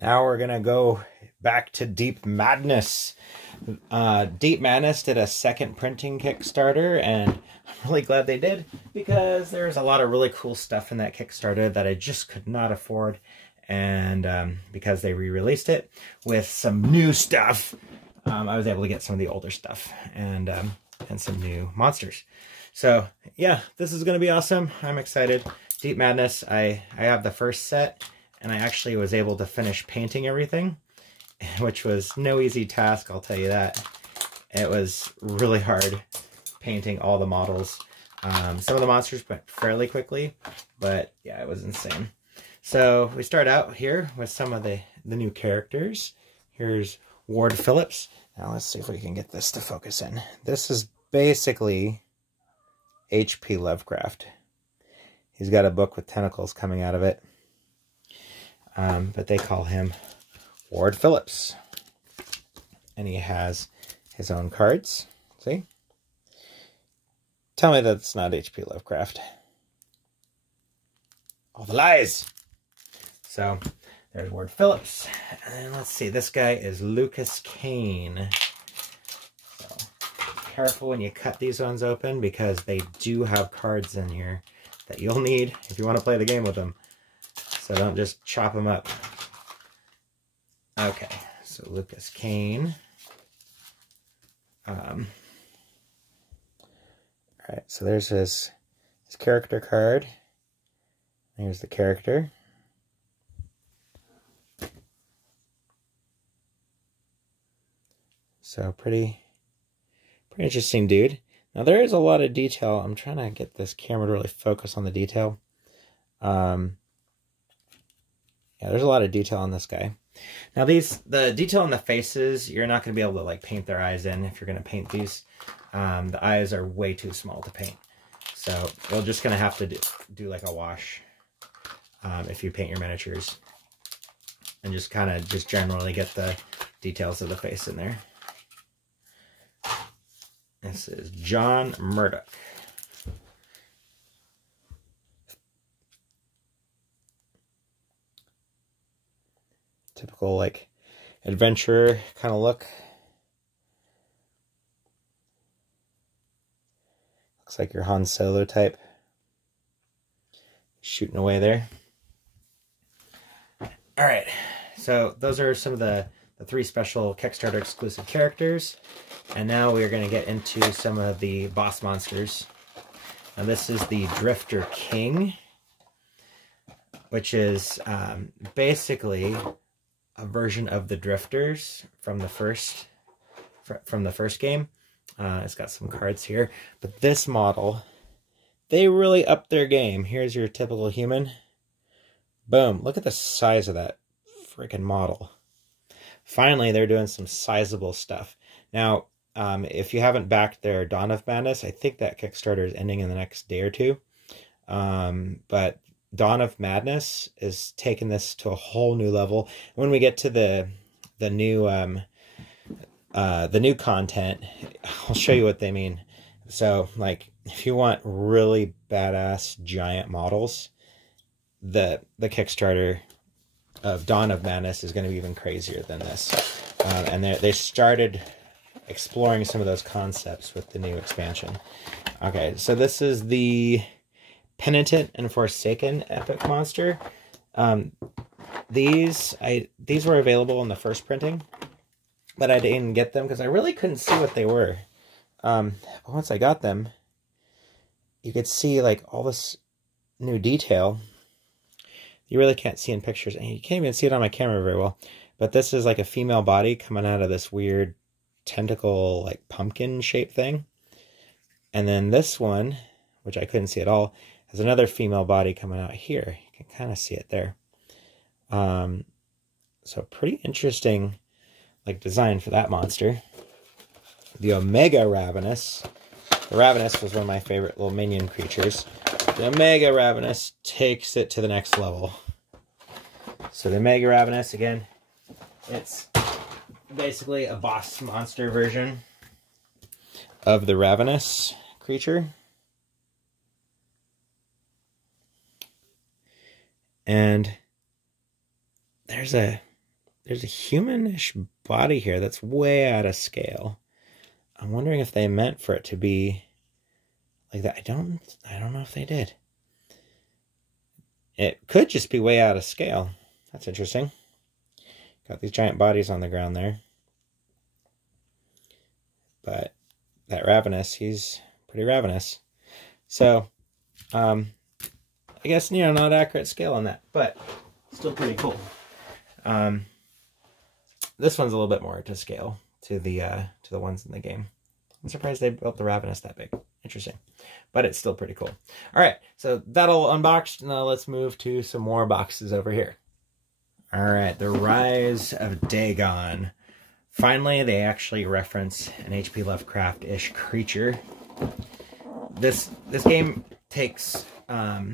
Now we're gonna go back to Deep Madness. Deep Madness did a second printing Kickstarter, and I'm really glad they did because there's a lot of really cool stuff in that Kickstarter that I just could not afford. And because they re-released it with some new stuff, I was able to get some of the older stuff and some new monsters. So yeah, this is going to be awesome. I'm excited. Deep Madness, I have the first set, and I actually was able to finish painting everything, which was no easy task, I'll tell you that. It was really hard painting all the models. Some of the monsters went fairly quickly, but yeah, it was insane. So we start out here with some of the new characters. Here's Ward Phillips. Now let's see if we can get this to focus in. This is basically H.P. Lovecraft. He's got a book with tentacles coming out of it. But they call him Ward Phillips. And he has his own cards. See? Tell me that's not H.P. Lovecraft. All the lies! So, there's Ward Phillips. And let's see, this guy is Lucas Kane. So, careful when you cut these ones open because they do have cards in here that you'll need if you want to play the game with them. So don't just chop them up. Okay, so Lucas Kane. Alright, so there's his character card. Here's the character. So pretty interesting dude. Now there is a lot of detail. I'm trying to get this camera to really focus on the detail. Yeah, there's a lot of detail on this guy. Now the detail on the faces, you're not going to be able to like paint their eyes in if you're going to paint these. The eyes are way too small to paint. So you're just going to have to do like a wash if you paint your miniatures. And just kind of just generally get the details of the face in there. This is John Murdoch. Typical, like, adventurer kind of look. Looks like your Han Solo type. Shooting away there. Alright, so those are some of the 3 special Kickstarter exclusive characters. And now we're going to get into some of the boss monsters. Now this is the Drifter King, which is basically a version of the Drifters from the first game. It's got some cards here, but this model, they really upped their game. Here's your typical human. Boom! Look at the size of that freaking model. Finally, they're doing some sizable stuff. Now, if you haven't backed their Dawn of Madness, I think that Kickstarter is ending in the next day or two. But Dawn of Madness is taking this to a whole new level. When we get to the new content, I'll show you what they mean. So, like, if you want really badass giant models, the Kickstarter of Dawn of Madness is going to be even crazier than this. And they started exploring some of those concepts with the new expansion. Okay, so this is the Penitent and Forsaken epic monster. These were available in the first printing, but I didn't get them because I really couldn't see what they were. But once I got them, you could see like all this new detail. You really can't see in pictures, and you can't even see it on my camera very well. But this is like a female body coming out of this weird tentacle, like pumpkin shaped thing. And then this one, which I couldn't see at all, has another female body coming out here. You can kind of see it there. So pretty interesting, like, design for that monster. The Omega Ravenous. The Ravenous was one of my favorite little minion creatures. The Omega Ravenous takes it to the next level. So the Omega Ravenous, again, it's basically a boss monster version of the Ravenous creature. And there's a there's a humanish body here that's way out of scale. I'm wondering if they meant for it to be like that. I don't know if they did. It could just be way out of scale. That's interesting. Got these giant bodies on the ground there. But that Ravenous, he's pretty ravenous. So, I guess, you know, not accurate scale on that, but still pretty cool. This one's a little bit more to scale to the ones in the game. I'm surprised they built the Ravenous that big. Interesting. But it's still pretty cool. All right, so that'll unboxed. Now let's move to some more boxes over here. All right, The Rise of Dagon. Finally, they actually reference an H.P. Lovecraft-ish creature. This game takes a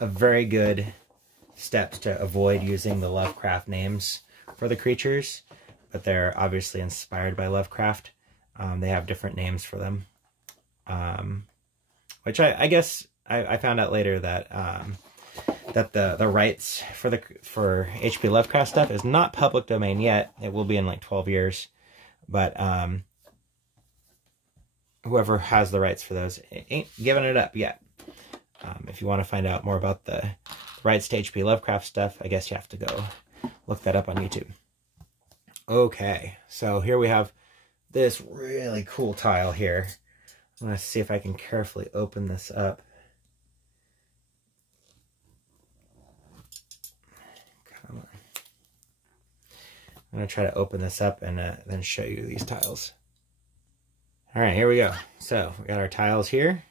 very good steps to avoid using the Lovecraft names for the creatures, but they're obviously inspired by Lovecraft. They have different names for them, which I guess I found out later that that the rights for H.P. Lovecraft stuff is not public domain yet. It will be in like 12 years, but whoever has the rights for those ain't giving it up yet. If you want to find out more about the rights to H.P. Lovecraft stuff, I guess you have to go look that up on YouTube. Okay, so here we have this really cool tile here. I'm going to see if I can carefully open this up. Come on. I'm going to try to open this up and then show you these tiles. All right, here we go. So we got our tiles here.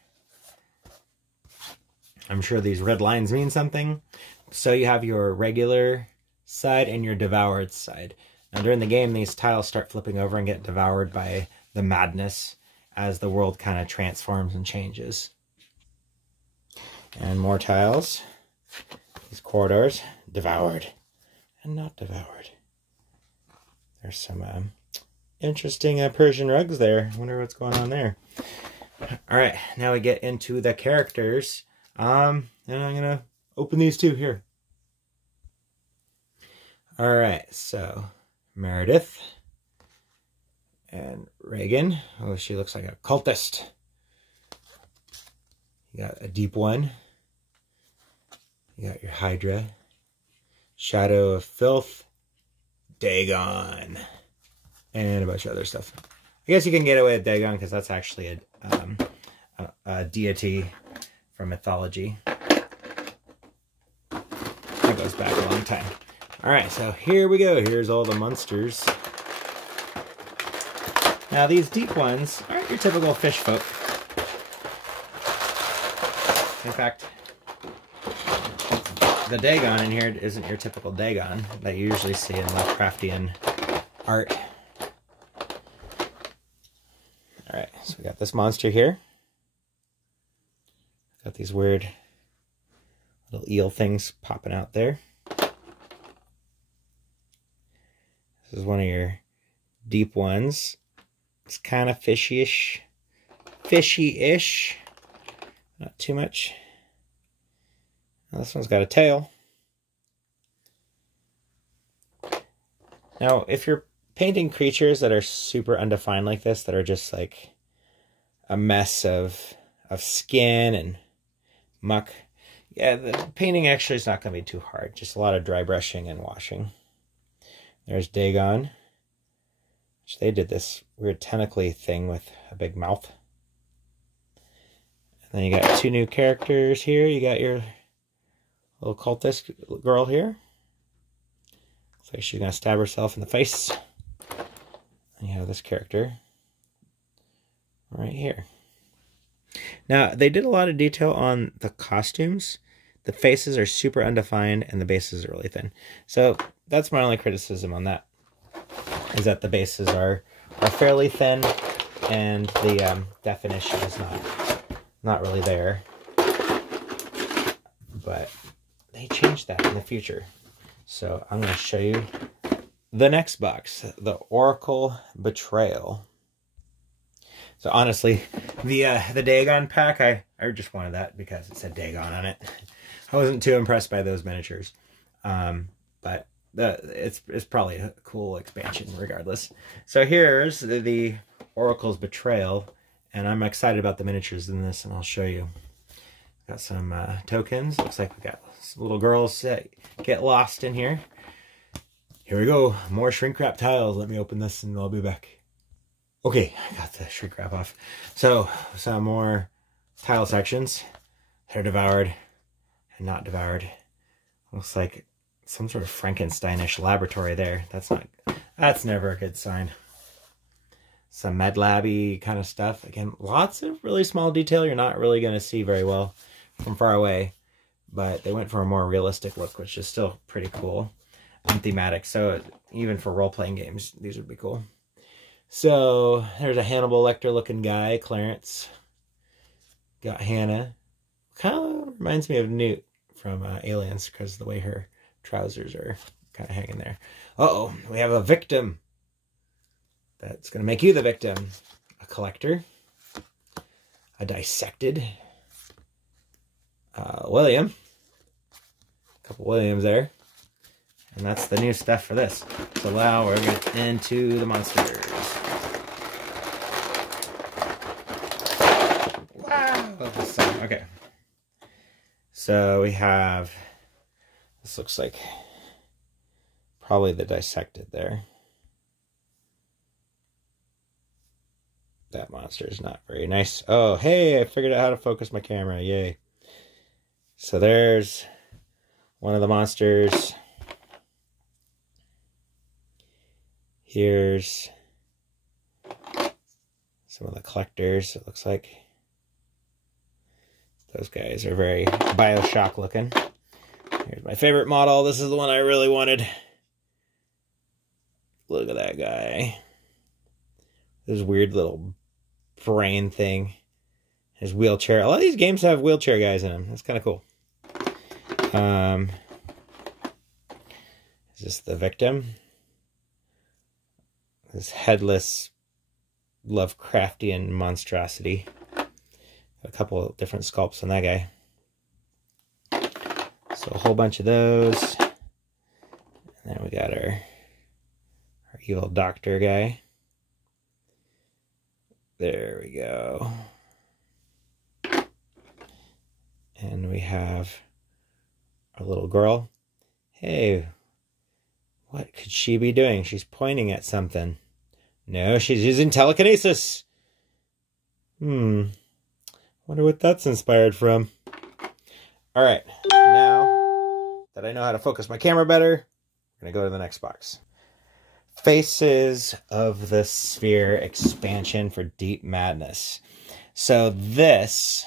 I'm sure these red lines mean something. So you have your regular side and your devoured side. Now during the game, these tiles start flipping over and get devoured by the madness as the world kind of transforms and changes. And more tiles. These corridors, devoured and not devoured. There's some interesting Persian rugs there. I wonder what's going on there. All right, now we get into the characters. And I'm gonna open these two here. All right, so Meredith and Reagan. Oh, she looks like a cultist. You got a deep one. You got your Hydra. Shadow of Filth. Dagon. And a bunch of other stuff. I guess you can get away with Dagon because that's actually a deity from mythology. That goes back a long time. Alright, so here we go. Here's all the monsters. Now these deep ones aren't your typical fish folk. In fact, the Dagon in here isn't your typical Dagon that you usually see in Lovecraftian art. Alright, so we got this monster here. Got these weird little eel things popping out there. This is one of your deep ones. It's kind of fishy-ish. Fishy-ish. Not too much. Now this one's got a tail. Now, if you're painting creatures that are super undefined like this, that are just like a mess of skin and muck, yeah, the painting actually is not going to be too hard. Just a lot of dry brushing and washing. There's Dagon, which they did this weird tentacly thing with a big mouth. And then you got two new characters here. You got your little cultist girl here. Looks like she's going to stab herself in the face. And you have this character right here. Now, they did a lot of detail on the costumes. The faces are super undefined and the bases are really thin. So that's my only criticism on that, is that the bases are fairly thin and the definition is not really there. But they changed that in the future. So I'm going to show you the next box, the Oracle Betrayal. So honestly, the Dagon pack, I just wanted that because it said Dagon on it. I wasn't too impressed by those miniatures. But it's probably a cool expansion regardless. So here's the Oracle's Betrayal, and I'm excited about the miniatures in this, and I'll show you. Got some tokens. Looks like we got little girls get lost in here. Here we go. More shrink wrap tiles. Let me open this and I'll be back. Okay, I got the shrink wrap off. So some more tile sections. They're devoured and not devoured. Looks like some sort of Frankensteinish laboratory there. That's never a good sign. Some med labby kind of stuff. Again, lots of really small detail you're not really going to see very well from far away, but they went for a more realistic look, which is still pretty cool and thematic. So even for role-playing games, these would be cool. So there's a Hannibal Lecter looking guy, Clarence. Got Hannah. Kind of reminds me of Newt from Aliens, because the way her trousers are kind of hanging there. Uh-oh, we have a victim. That's going to make you the victim. A collector. A dissected. William. A couple Williams there. And that's the new stuff for this. So now we're getting into the monsters. Wow! Okay. So we have... This looks like probably the dissected there. That monster is not very nice. Oh, hey, I figured out how to focus my camera. Yay. So there's one of the monsters. Here's some of the collectors, it looks like. Those guys are very Bioshock looking. Here's my favorite model. This is the one I really wanted. Look at that guy. This weird little brain thing. His wheelchair. A lot of these games have wheelchair guys in them. That's kind of cool. Is this the victim? This headless Lovecraftian monstrosity. A couple of different sculpts on that guy. So a whole bunch of those. And then we got our evil doctor guy. There we go. And we have our little girl. Hey, what could she be doing? She's pointing at something. No, she's using telekinesis. Wonder what that's inspired from. All right, now that I know how to focus my camera better, I'm going to go to the next box. Faces of the Sphere expansion for Deep Madness. So this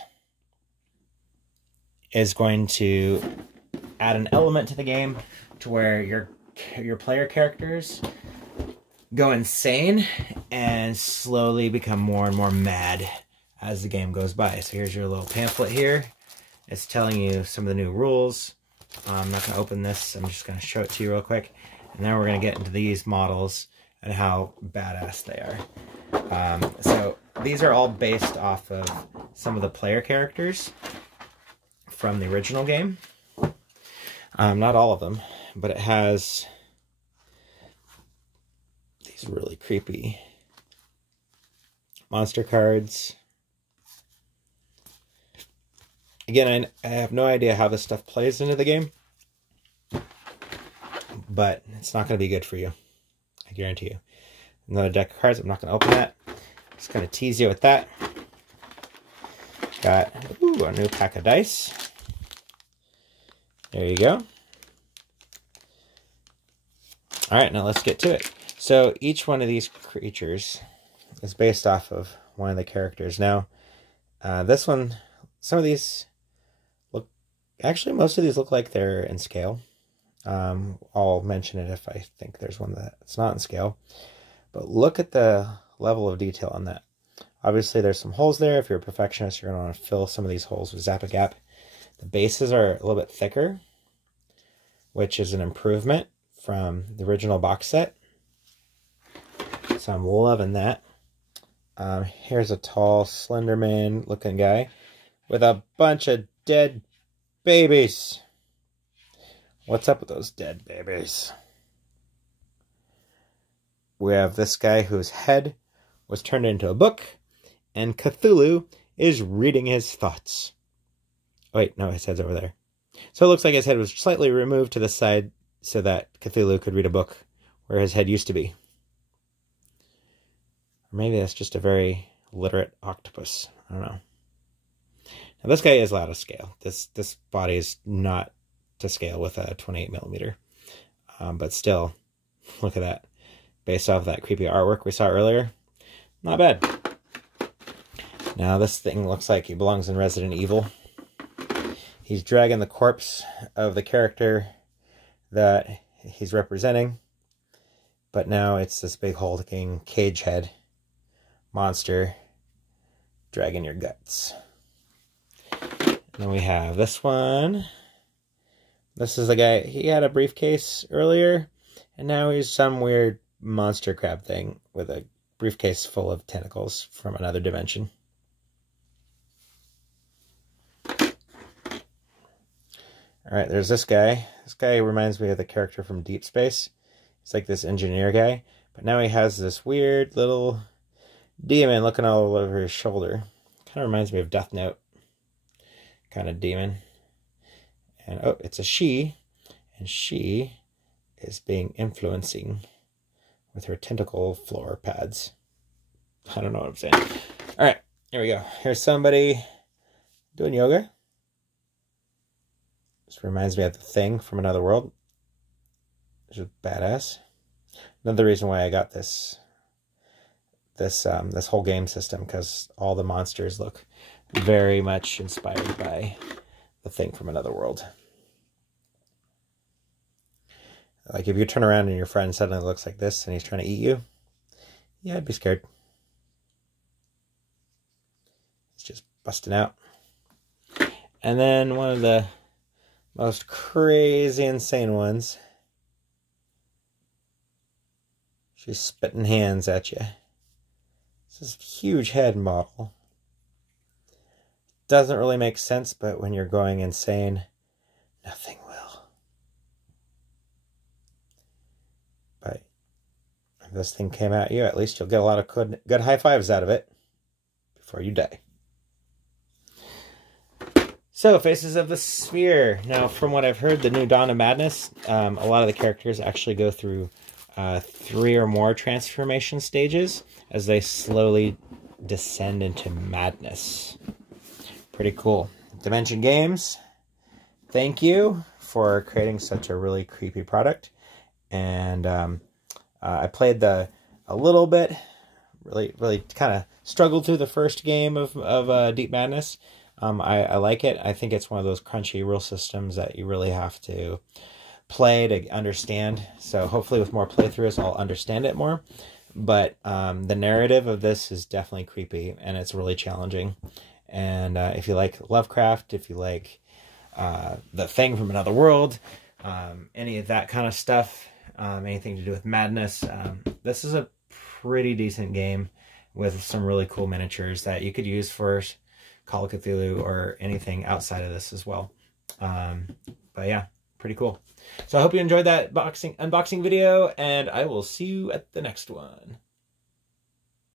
is going to add an element to the game to where your player characters go insane and slowly become more and more mad as the game goes by. So here's your little pamphlet here. It's telling you some of the new rules. I'm not going to open this. I'm just going to show it to you real quick. And then we're going to get into these models and how badass they are. So these are all based off of some of the player characters from the original game. Not all of them, but it has these really creepy monster cards. Again, I have no idea how this stuff plays into the game, but it's not going to be good for you. I guarantee you. Another deck of cards. I'm not going to open that. Just going to tease you with that. Got a new pack of dice. There you go. All right, now let's get to it. So each one of these creatures is based off of one of the characters. Now, this one, some of these look, actually most of these look like they're in scale. I'll mention it if I think there's one that's not in scale. But look at the level of detail on that. Obviously, there's some holes there. If you're a perfectionist, you're going to want to fill some of these holes with Zap-A-Gap. The bases are a little bit thicker, which is an improvement from the original box set. So I'm loving that. Here's a tall, slender man looking guy with a bunch of dead babies. What's up with those dead babies? we have this guy whose head was turned into a book, and Cthulhu is reading his thoughts. Oh, wait, no, his head's over there. So it looks like his head was slightly removed to the side so that Cthulhu could read a book where his head used to be. Or maybe that's just a very literate octopus. I don't know. Now this guy is out of scale. This body is not to scale with a 28mm. But still, look at that. Based off that creepy artwork we saw earlier, not bad. Now this thing looks like he belongs in Resident Evil. He's dragging the corpse of the character that he's representing. But now it's this big hulking cage head monster dragging your guts. And then we have this one. This is the guy, he had a briefcase earlier, and now he's some weird monster crab thing with a briefcase full of tentacles from another dimension. Alright, there's this guy. This guy reminds me of the character from Deep Space. He's like this engineer guy, but now he has this weird little demon looking all over his shoulder. Kind of reminds me of Death Note kind of demon. And oh, it's a she, and she is being influencing with her tentacle floor pads. I don't know what I'm saying. All right, here we go. Here's somebody doing yoga. This reminds me of The Thing from Another World. Which is badass. Another reason why I got this whole game system, because all the monsters look very much inspired by The Thing from Another World. Like if you turn around and your friend suddenly looks like this and he's trying to eat you, yeah, I'd be scared. It's just busting out. And then one of the most crazy, insane ones. She's spitting hands at you. This is a huge head model. Doesn't really make sense, but when you're going insane, nothing will. But if this thing came at you, at least you'll get a lot of good high fives out of it before you die. So, Faces of the Sphere. Now, from what I've heard, the new Dawn of Madness, a lot of the characters actually go through 3 or more transformation stages as they slowly descend into madness. Pretty cool. Dimension Games, thank you for creating such a really creepy product. And I played a little bit, really kind of struggled through the first game of Deep Madness. I like it. I think it's one of those crunchy rule systems that you really have to play to understand. So hopefully with more playthroughs, I'll understand it more. But the narrative of this is definitely creepy, and it's really challenging. And if you like Lovecraft, if you like The Thing from Another World, any of that kind of stuff, anything to do with madness, this is a pretty decent game with some really cool miniatures that you could use for Call of Cthulhu or anything outside of this as well. But yeah, pretty cool. So I hope you enjoyed that unboxing video, and I will see you at the next one.